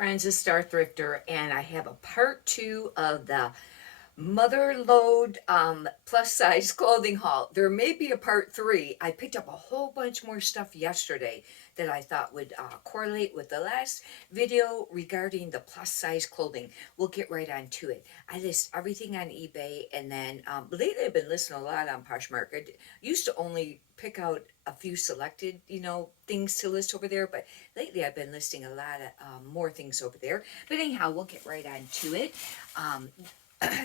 friends, it's Star Thrifter, and I have a part two of the Mother Load plus size clothing haul. There may be a part three. I picked up a whole bunch more stuff yesterday that I thought would correlate with the last video regarding the plus size clothing. We'll get right on to it. I list everything on eBay, and then lately I've been listing a lot on Poshmark. I used to only pick out a few selected, things to list over there, but lately I've been listing a lot of more things over there. But anyhow, we'll get right on to it. Um,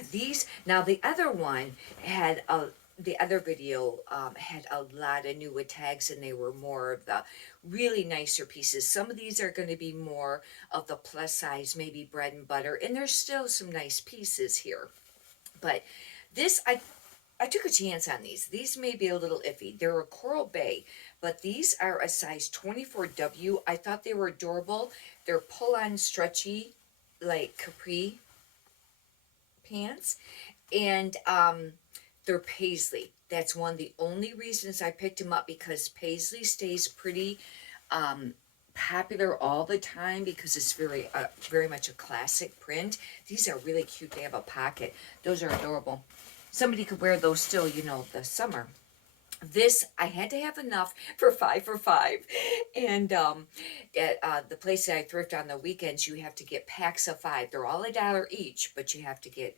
these now the other one had a the other video had a lot of new tags, and they were more of the really nicer pieces. Some of these are going to be more of the plus size, maybe bread and butter, and there's still some nice pieces here. But this I took a chance on these. These may be a little iffy. They're a Coral Bay, but these are a size 24W. I thought they were adorable. They're pull-on stretchy, like capri pants, and they're paisley. That's one of the only reasons I picked them up, because paisley stays pretty popular all the time because it's very much a classic print. These are really cute. They have a pocket. Those are adorable. Somebody could wear those still, the summer. This, I had to have enough for 5 for 5, and at the place that I thrift on the weekends, you have to get packs of 5. They're all $1 each, but you have to get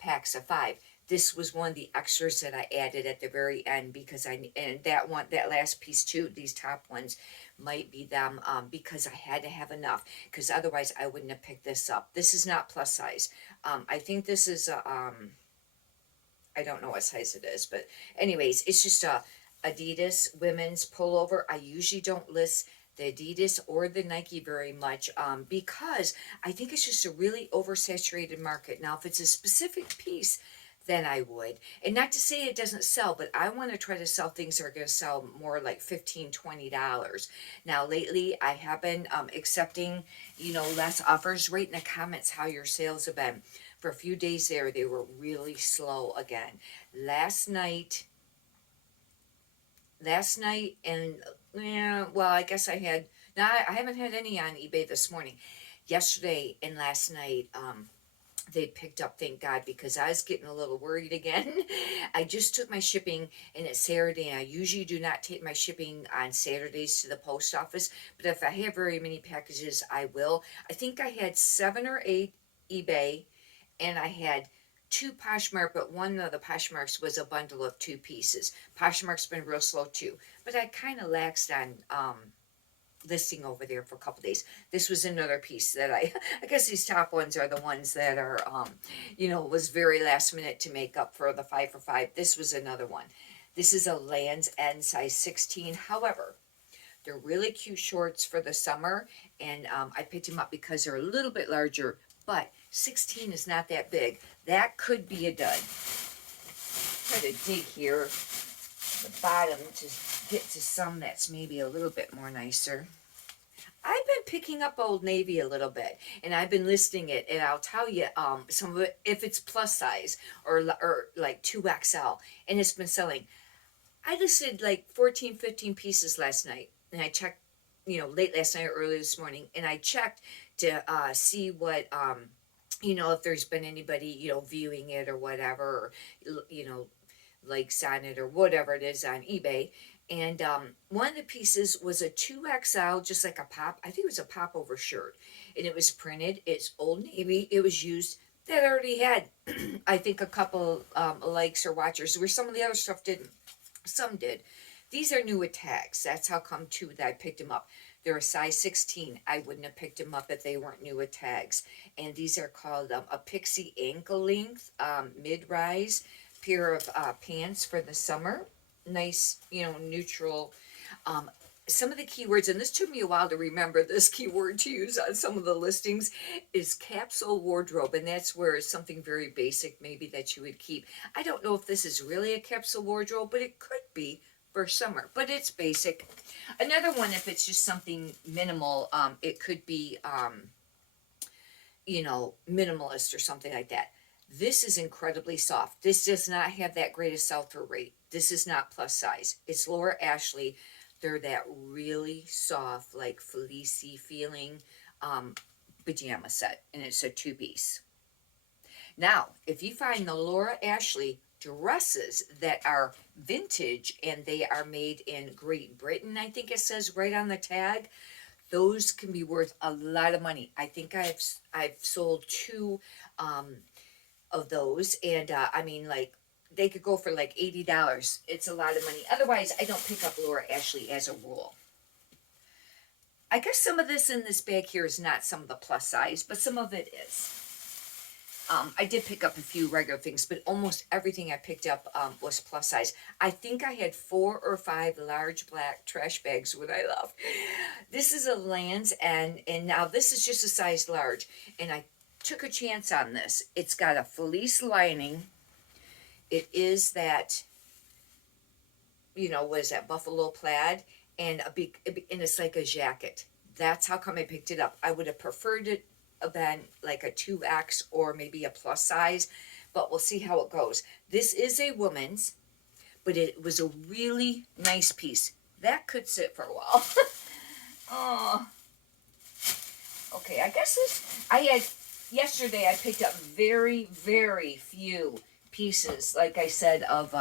packs of 5. This was one of the extras that I added at the very end, because and that last piece too, these top ones might be them, because I had to have enough, because otherwise I wouldn't have picked this up. This is not plus size. I think this is I don't know what size it is, but anyways, it's just a Adidas women's pullover. I usually don't list the Adidas or the Nike very much, because I think it's just a really oversaturated market. Now, if it's a specific piece, then I would. And not to say it doesn't sell, but I want to try to sell things that are going to sell more like $15, $20. Now, lately, I have been accepting, less offers. Write in the comments how your sales have been. For a few days there, they were really slow again. Last night, and yeah, well, I guess I haven't had any on eBay this morning. Yesterday and last night, they picked up, thank God, because I was getting a little worried again. I just took my shipping, and it's Saturday, and I usually do not take my shipping on Saturdays to the post office, but if I have very many packages, I will. I think I had 7 or 8 eBay, and I had 2 Poshmark, but one of the Poshmarks was a bundle of 2 pieces. Poshmark's been real slow too, but I kind of laxed on listing over there for a couple days. This was another piece that I guess these top ones are the ones that are, was very last minute to make up for the 5 for 5. This was another one. This is a Land's End size 16. However, they're really cute shorts for the summer, and I picked them up because they're a little bit larger, but 16 is not that big. That could be a dud. Try to dig here the bottom to get to some that's maybe a little bit more nicer. I've been picking up Old Navy a little bit, and I've been listing it, and I'll tell you some of it, if it's plus size or like 2XL, and it's been selling. I listed like 14, 15 pieces last night, and I checked, late last night or early this morning, and I checked to see what, if there's been anybody, viewing it or whatever, or, likes on it or whatever it is on eBay. And one of the pieces was a 2XL, just like a pop. I think it was a pop over shirt, and it was printed. It's Old Navy. It was used. That already had, I think, a couple likes or watchers, where some of the other stuff didn't. Some did. These are new tags. That's how come too that I picked them up. They're a size 16. I wouldn't have picked them up if they weren't new tags. And these are called a pixie ankle length mid-rise pair of pants for the summer. Nice, neutral. Some of the keywords, and this took me a while to remember this keyword to use on some of the listings, is capsule wardrobe, and that's where it's something very basic maybe that you would keep. I don't know if this is really a capsule wardrobe, but it could be for summer, but it's basic. Another one, if it's just something minimal, it could be, minimalist or something like that. This is incredibly soft. This does not have that great a sell-through rate. This is not plus size. It's Laura Ashley. They're that really soft, like fleecy feeling um, pajama set, and it's a two-piece. Now, if you find the Laura Ashley dresses that are vintage and they are made in Great Britain, I think it says right on the tag, those can be worth a lot of money. I think I've sold two um, of those, and I mean, like, they could go for like $80. It's a lot of money. Otherwise, I don't pick up Laura Ashley as a rule. I guess some of this in this bag here is not some of the plus size, but some of it is. I did pick up a few regular things, but almost everything I picked up was plus size. I think I had 4 or 5 large black trash bags, what I love. This is a Lands, and now this is just a size large, and I took a chance on this. It's got a fleece lining. It is that, what is that, buffalo plaid, and and it's like a jacket. That's how come I picked it up. I would have preferred it been like a 2X or maybe a plus size, but we'll see how it goes. This is a woman's, but it was a really nice piece. That could sit for a while. Oh, okay, I guess yesterday I picked up very, very few pieces, like I said, of,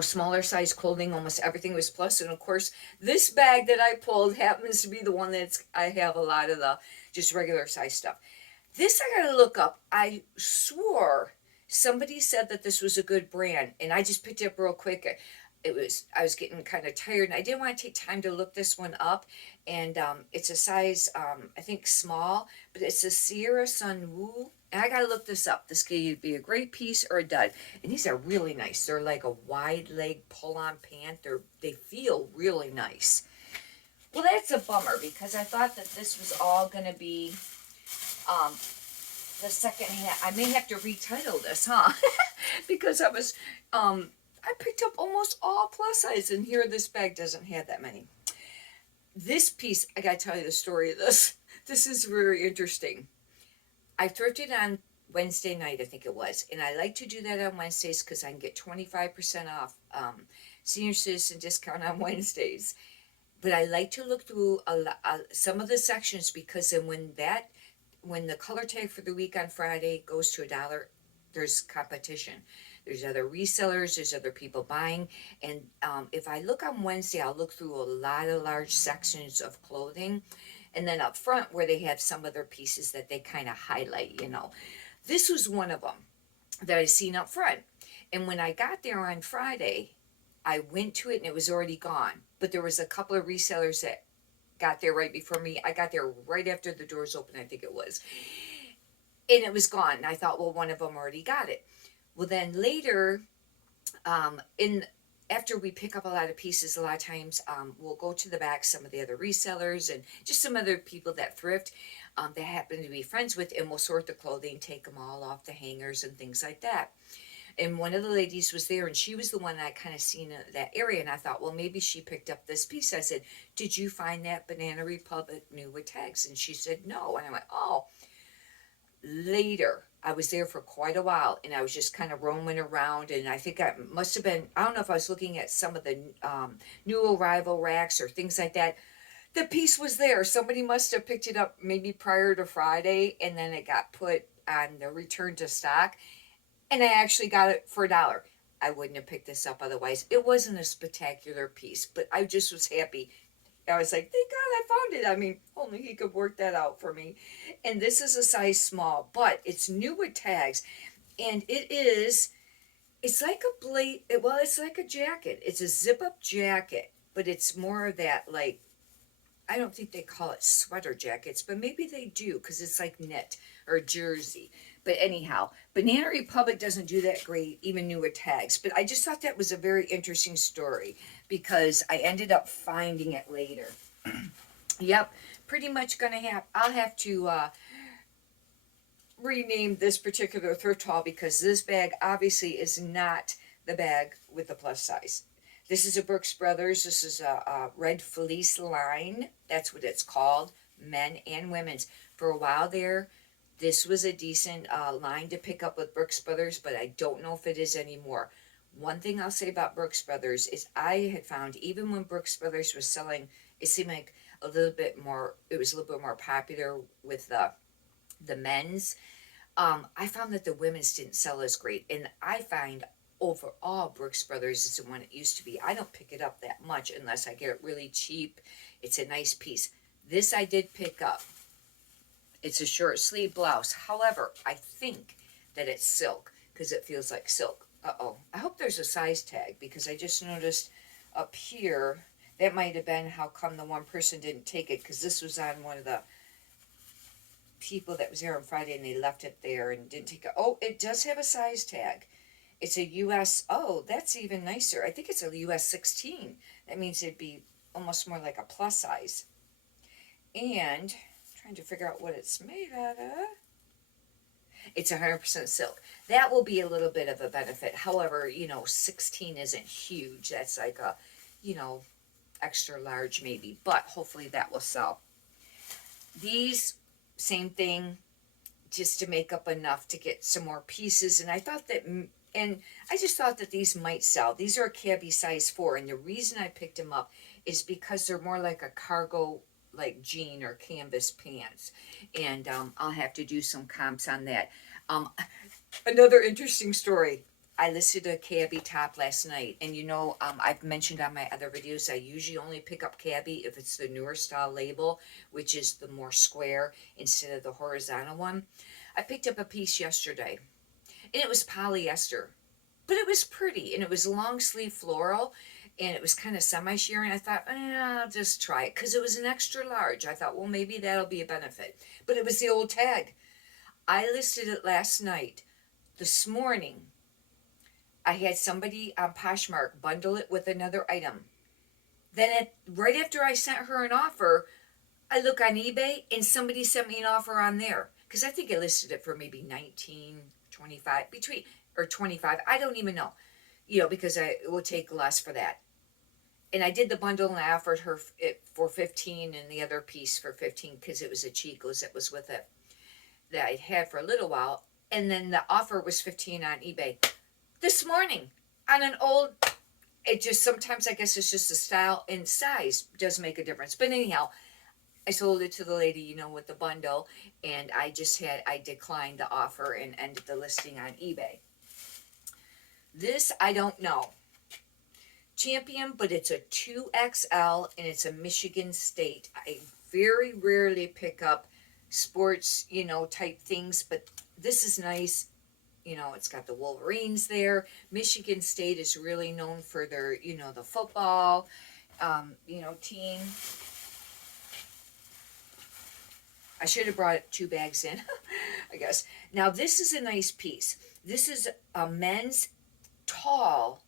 smaller size clothing. Almost everything was plus. And of course, this bag that I pulled happens to be the one I have a lot of the just regular size stuff. This I gotta look up. I swore somebody said that this was a good brand, and I just picked it up real quick. I was getting kind of tired, and I didn't want to take time to look this one up. And it's a size, I think small, but it's a Sierra Sun Wu. And I gotta look this up. This could either be a great piece or a dud. And these are really nice. They're like a wide leg pull-on pant. They feel really nice. Well, that's a bummer because I thought that this was all gonna be the second hand. I may have to retitle this, huh? Because I picked up almost all plus size, and here this bag doesn't have that many. This piece, I gotta tell you the story of this. This is very interesting. I thrifted on Wednesday night, I think it was, and I like to do that on Wednesdays because I can get 25% off senior citizen discount on Wednesdays. But I like to look through some of the sections because then when the color tag for the week on Friday goes to $1, there's competition. There's other resellers, there's other people buying, and if I look on Wednesday, I'll look through a lot of large sections of clothing, and then up front where they have some other pieces that they kind of highlight. This was one of them that I seen up front, and when I got there on Friday, I went to it and it was already gone, but there was a couple of resellers that got there right before me. I got there right after the doors opened, I think it was, and it was gone. And I thought, well, one of them already got it. Well, then later, after we pick up a lot of pieces, a lot of times we'll go to the back, some of the other resellers and just some other people that thrift that happen to be friends with, and we'll sort the clothing, take them all off the hangers and things like that. And one of the ladies was there, and she was the one I kind of seen in that area, and I thought, well, maybe she picked up this piece. I said, did you find that Banana Republic new with tags? And she said, no. And I went, oh. Later, I was there for quite a while, and I was just kind of roaming around, and I think I must have been, I don't know if I was looking at some of the new arrival racks or things like that. The piece was there. Somebody must have picked it up maybe prior to Friday, and then it got put on the return to stock, and I actually got it for $1. I wouldn't have picked this up otherwise. It wasn't a spectacular piece, but I just was happy. I was like, thank God I found it. I mean, only he could work that out for me. And this is a size small, but it's new with tags. And it's like it's like a jacket. It's a zip-up jacket, but it's more of that, like, I don't think they call it sweater jackets, but maybe they do because it's like knit or jersey. But anyhow, Banana Republic doesn't do that great, even new with tags. But I just thought that was a very interesting story because I ended up finding it later. Yep, pretty much I'll have to rename this particular thrift haul because this bag obviously is not the bag with the plus size. This is a Brooks Brothers. This is a red fleece line. That's what it's called, men and women's. For a while there, this was a decent line to pick up with Brooks Brothers, but I don't know if it is anymore. One thing I'll say about Brooks Brothers is I had found even when Brooks Brothers was selling, it seemed like a little bit more, it was a little bit more popular with the men's. I found that the women's didn't sell as great, and I find overall Brooks Brothers is the one it used to be. I don't pick it up that much unless I get it really cheap. It's a nice piece. This I did pick up. It's a short sleeve blouse. However, I think that it's silk because it feels like silk. Uh-oh. I hope there's a size tag because I just noticed up here that might have been how come the one person didn't take it, because this was on one of the people that was there on Friday and they left it there and didn't take it. Oh, it does have a size tag. It's a US, oh, that's even nicer. I think it's a US 16. That means it'd be almost more like a plus size. And trying to figure out what it's made out of. It's 100% silk. That will be a little bit of a benefit. However, 16 isn't huge. That's like a, extra large maybe. But hopefully that will sell. These, same thing, just to make up enough to get some more pieces. And I thought that, and I just thought that these might sell. These are a cabbie size 4. And the reason I picked them up is because they're more like a cargo, like jean or canvas pants. And I'll have to do some comps on that. Another interesting story. I listed a cabbie top last night, and I've mentioned on my other videos I usually only pick up cabbie if it's the newer style label, which is the more square instead of the horizontal one. I picked up a piece yesterday, and it was polyester, but it was pretty, and it was long sleeve floral, and it was kind of semi-sheer, and I thought, I'll just try it, because it was an extra large. I thought, well, maybe that'll be a benefit, but it was the old tag. I listed it last night. This morning, I had somebody on Poshmark bundle it with another item. Then right after I sent her an offer, I look on eBay and somebody sent me an offer on there. Because I think I listed it for maybe 19, 25, between, or 25. I don't even know. Because it will take less for that. And I did the bundle and I offered her it for 15 and the other piece for 15 because it was a Chico's that was with it that I'd had for a little while. And then the offer was 15 on eBay. This morning on an old, it just, sometimes I guess it's just the style and size does make a difference. But anyhow, I sold it to the lady, with the bundle, and I declined the offer and ended the listing on eBay. This, I don't know. Champion, but it's a 2XL and it's a Michigan State. I very rarely pick up sports, type things, but this is nice. It's got the Wolverines there. Michigan State is really known for their, the football, team. I should have brought 2 bags in, I guess. Now, this is a nice piece. This is a men's tall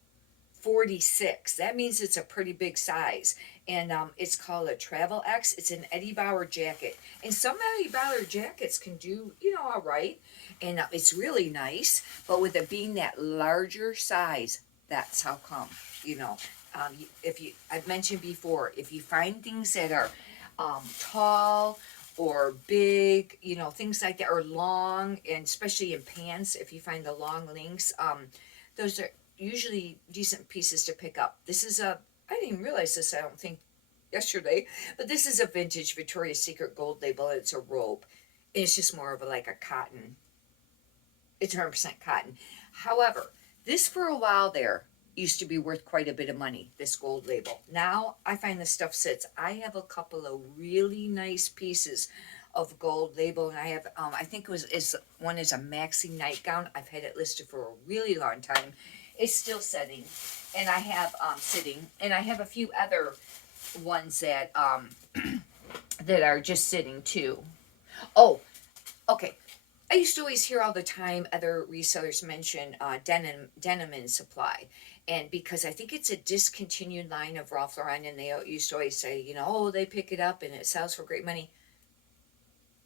46. That means it's a pretty big size. And it's called a Travel X. It's an Eddie Bauer jacket. And some Eddie Bauer jackets can do, all right. And it's really nice. But with it being that larger size, that's how come, I've mentioned before, if you find things that are tall or big, things like that, or long, and especially in pants, if you find the long links, those are usually decent pieces to pick up. This is I didn't even realize this, I don't think, yesterday, but this is a vintage Victoria's Secret gold label. It's a robe. And it's just more of like a cotton. It's 100% cotton. However, this for a while there used to be worth quite a bit of money, this gold label. Now I find this stuff sits. I have a couple of really nice pieces of gold label, and I have, I think one is a maxi nightgown. I've had it listed for a really long time. It's still sitting, and I have sitting, and I have a few other ones that that are just sitting too. Oh, okay. I used to always hear all the time other resellers mention Denim and Supply, and because I think it's a discontinued line of Ralph Lauren, and they used to always say, they pick it up and it sells for great money.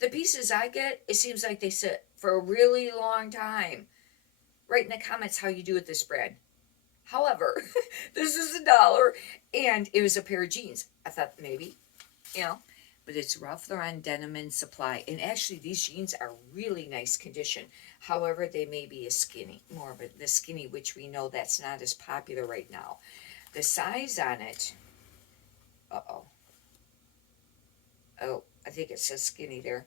The pieces I get, it seems like they sit for a really long time. Write in the comments how you do with this brand. However, this is $1, and it was a pair of jeans. I thought maybe, but it's Ralph Lauren Denim and Supply. And actually, these jeans are really nice condition. However, they may be more of the skinny, which we know that's not as popular right now. The size on it, Oh, I think it says skinny there.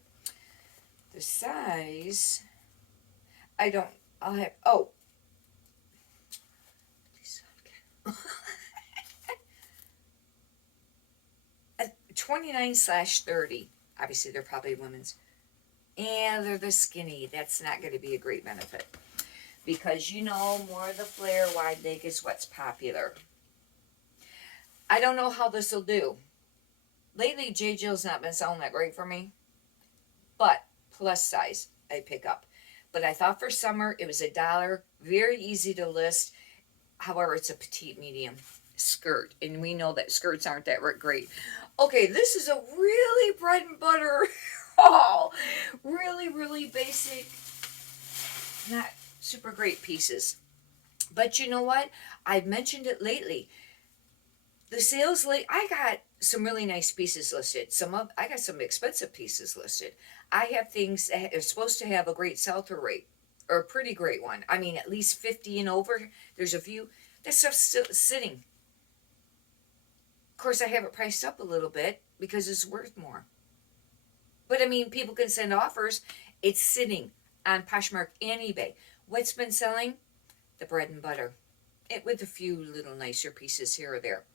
The size, I don't, I'll have, oh, 29/30. Obviously, they're probably women's. And they're the skinny. That's not going to be a great benefit. Because more of the flare wide leg is what's popular. I don't know how this will do. Lately, J. Jill's not been selling that great for me. But plus size, I pick up. But I thought for summer it was $1. Very easy to list. However, it's a petite medium skirt. And we know that skirts aren't that great. Okay, this is a really bread and butter haul. Really, really basic. Not super great pieces. But you know what? I've mentioned it lately. The sales I got some really nice pieces listed. I got some expensive pieces listed. I have things that are supposed to have a great sell-through rate, or a pretty great one. I mean, at least 50 and over. There's a few. That stuff's still sitting. Of course, I have it priced up a little bit because it's worth more. But I mean, people can send offers. It's sitting on Poshmark and eBay. What's been selling? The bread and butter. With a few little nicer pieces here or there.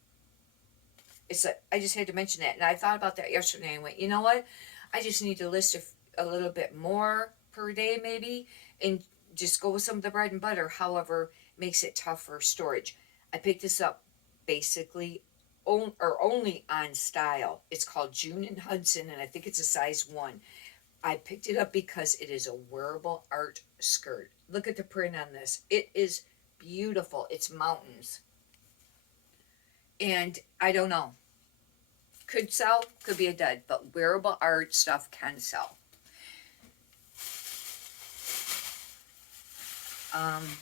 I just had to mention that. And I thought about that yesterday and went, you know what? I just need to list a little bit more per day maybe and just go with some of the bread and butter. However, makes it tough for storage. I picked this up basically only on style. It's called June and Hudson, and I think it's a size 1. I picked it up because it is a wearable art skirt. Look at the print on this. It is beautiful. It's mountains. And I don't know. Could sell, could be a dud, but wearable art stuff can sell.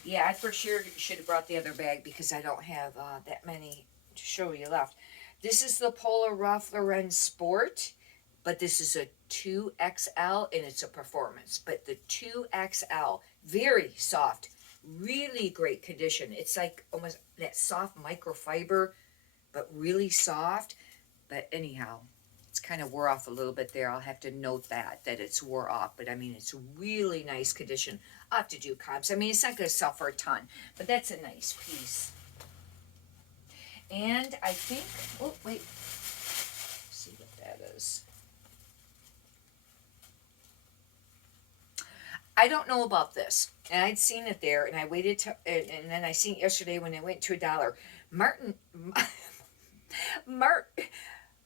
Yeah, I for sure should have brought the other bag because I don't have that many to show you left. This is the Polar Ralph Lauren Sport, but this is a 2XL and it's a performance. But the 2XL, very soft, really great condition. It's like almost that soft microfiber, but really soft. But anyhow, it's kind of wore off a little bit there. I'll have to note that it's wore off. But I mean, it's really nice condition. I'll have to do comps. I mean, it's not going to sell for a ton, but that's a nice piece. And I think, oh, wait. Let's see what that is. I don't know about this. And I'd seen it there, and I waited to, and then I seen it yesterday when it went to $1.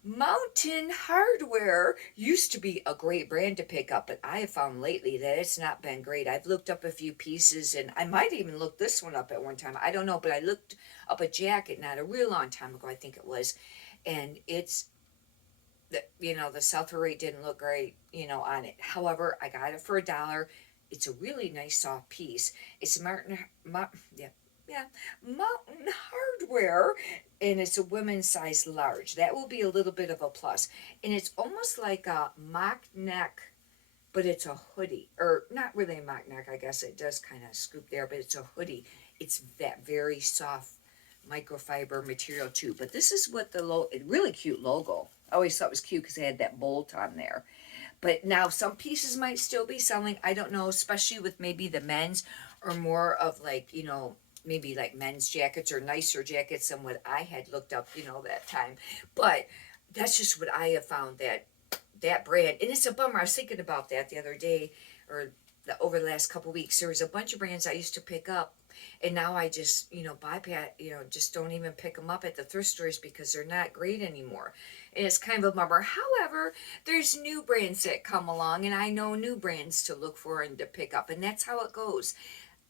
Mountain Hardware used to be a great brand to pick up, but I have found lately that it's not been great. I've looked up a few pieces, and I might even look this one up at one time. I don't know, but I looked up a jacket not a real long time ago, I think it was, and it's, the sell-through rate didn't look great, on it. However, I got it for $1. It's a really nice soft piece. It's Mountain Hardware, and it's a women's size large. That will be a little bit of a plus. And it's almost like a mock neck, but it's a hoodie. Or not really a mock neck, I guess it does kind of scoop there, but it's a hoodie. It's that very soft microfiber material too. But this is what really cute logo. I always thought it was cute because they had that bolt on there. But now some pieces might still be selling. I don't know, especially with maybe the men's or more of like, maybe like men's jackets or nicer jackets than what I had looked up, that time. But that's just what I have found, that brand. And it's a bummer. I was thinking about that the other day or over the last couple of weeks. There was a bunch of brands I used to pick up. And now I just, bypass, just don't even pick them up at the thrift stores because they're not great anymore. And it's kind of a bummer. However, there's new brands that come along, and I know new brands to look for and to pick up. And that's how it goes.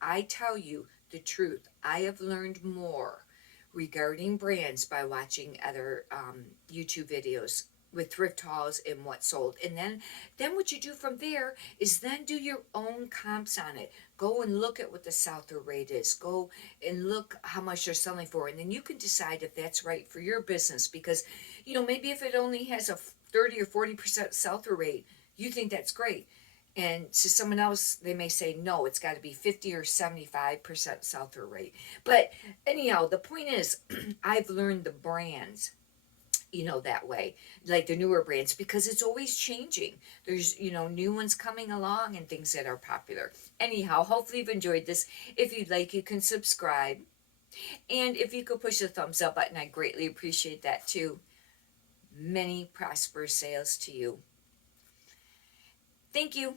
I tell you the truth. I have learned more regarding brands by watching other YouTube videos with thrift hauls and what sold. And then what you do from there is then do your own comps on it. Go and look at what the sell-through rate is. Go and look how much they're selling for. And then you can decide if that's right for your business. Because, maybe if it only has a 30 or 40% sell-through rate, you think that's great. And to someone else, they may say, no, it's got to be 50 or 75% sell-through rate. But anyhow, the point is, I've learned the brands. that way, like the newer brands, because it's always changing. There's, new ones coming along and things that are popular. Anyhow, hopefully you've enjoyed this. If you'd like, you can subscribe. And if you could push the thumbs up button, I greatly appreciate that too. Many prosperous sales to you. Thank you.